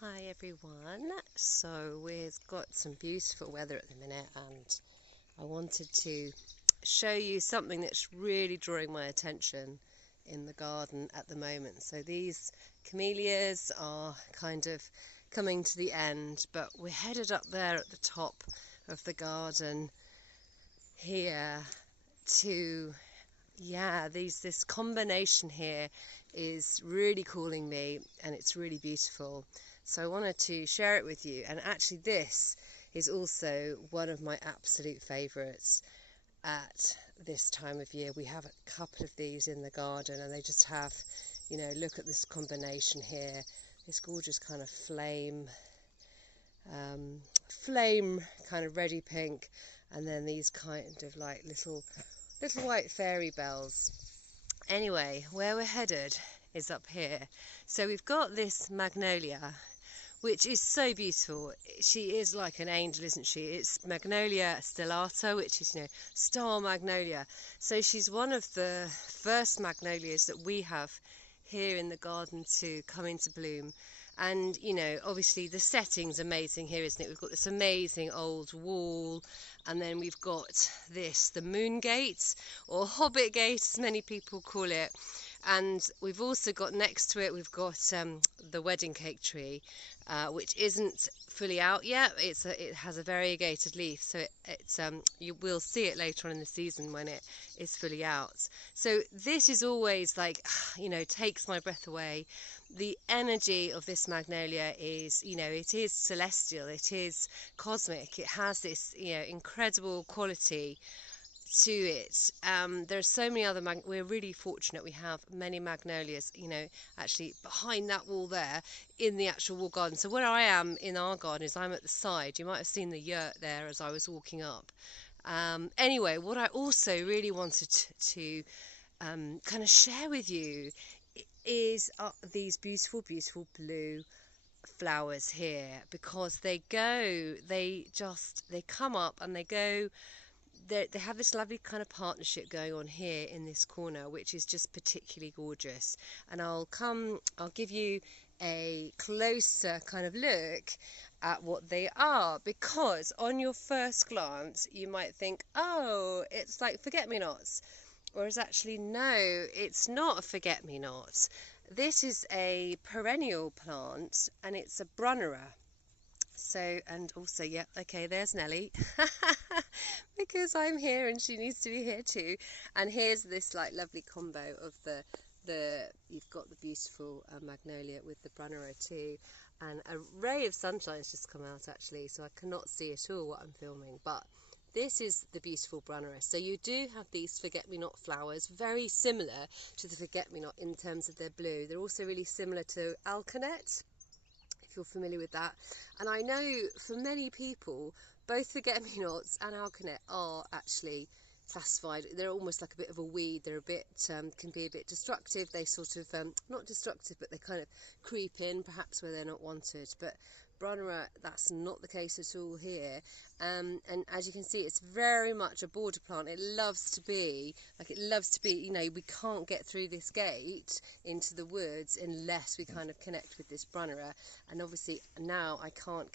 Hi everyone, so we've got some beautiful weather at the minute and I wanted to show you something that's really drawing my attention in the garden at the moment. So these camellias are kind of coming to the end, but we're headed up there at the top of the garden here to this combination here is really calling me and it's really beautiful. So I wanted to share it with you, and actually this is also one of my absolute favourites at this time of year. We have a couple of these in the garden and they just have, you know, look at this combination here, this gorgeous kind of flame kind of reddy pink, and then these kind of like little white fairy bells. Anyway, where we're headed is up here. So we've got this Magnolia, which is so beautiful. She is like an angel, isn't she? It's Magnolia Stellata, which is, you know, star magnolia. So she's one of the first magnolias that we have here in the garden to come into bloom. And, you know, obviously the setting's amazing here, isn't it? We've got this amazing old wall, and then we've got this, the moon gate, or hobbit gate, as many people call it. And we've also got next to it, we've got the wedding cake tree, which isn't fully out yet. It has a variegated leaf, so you will see it later on in the season when it is fully out. So this is always like, you know, takes my breath away. The energy of this magnolia is, you know, it is celestial, it is cosmic, it has this, you know, incredible quality to it. There are so many other we're really fortunate, we have many magnolias, you know, actually behind that wall there in the actual wall garden. So where I am in our garden is I'm at the side. You might have seen the yurt there as I was walking up. Anyway, what I also really wanted to kind of share with you is these beautiful blue flowers here, because they come up and they go. They have this lovely kind of partnership going on here in this corner, which is just particularly gorgeous. And I'll give you a closer kind of look at what they are, because on your first glance you might think, oh, it's like forget-me-nots. Whereas actually, no, it's not a forget-me-not. This is a perennial plant and it's a Brunnera. So, and also, yeah, okay, there's Nellie, because I'm here and she needs to be here too. And here's this like lovely combo of you've got the beautiful magnolia with the Brunnera too. And a ray of sunshine has just come out actually, so I cannot see at all what I'm filming, but this is the beautiful Brunnera. So you do have these forget-me-not flowers, very similar to the forget-me-not in terms of their blue. They're also really similar to alkanet, if you're familiar with that. And I know for many people, both forget-me-nots and alkanet are actually classified. They're almost like a bit of a weed. They're a bit, can be a bit destructive. They sort of, not destructive, but they kind of creep in perhaps where they're not wanted. But Brunnera, that's not the case at all here. And as you can see, it's very much a border plant. It loves to be, you know, we can't get through this gate into the woods unless we kind of connect with this Brunnera. And obviously now I can't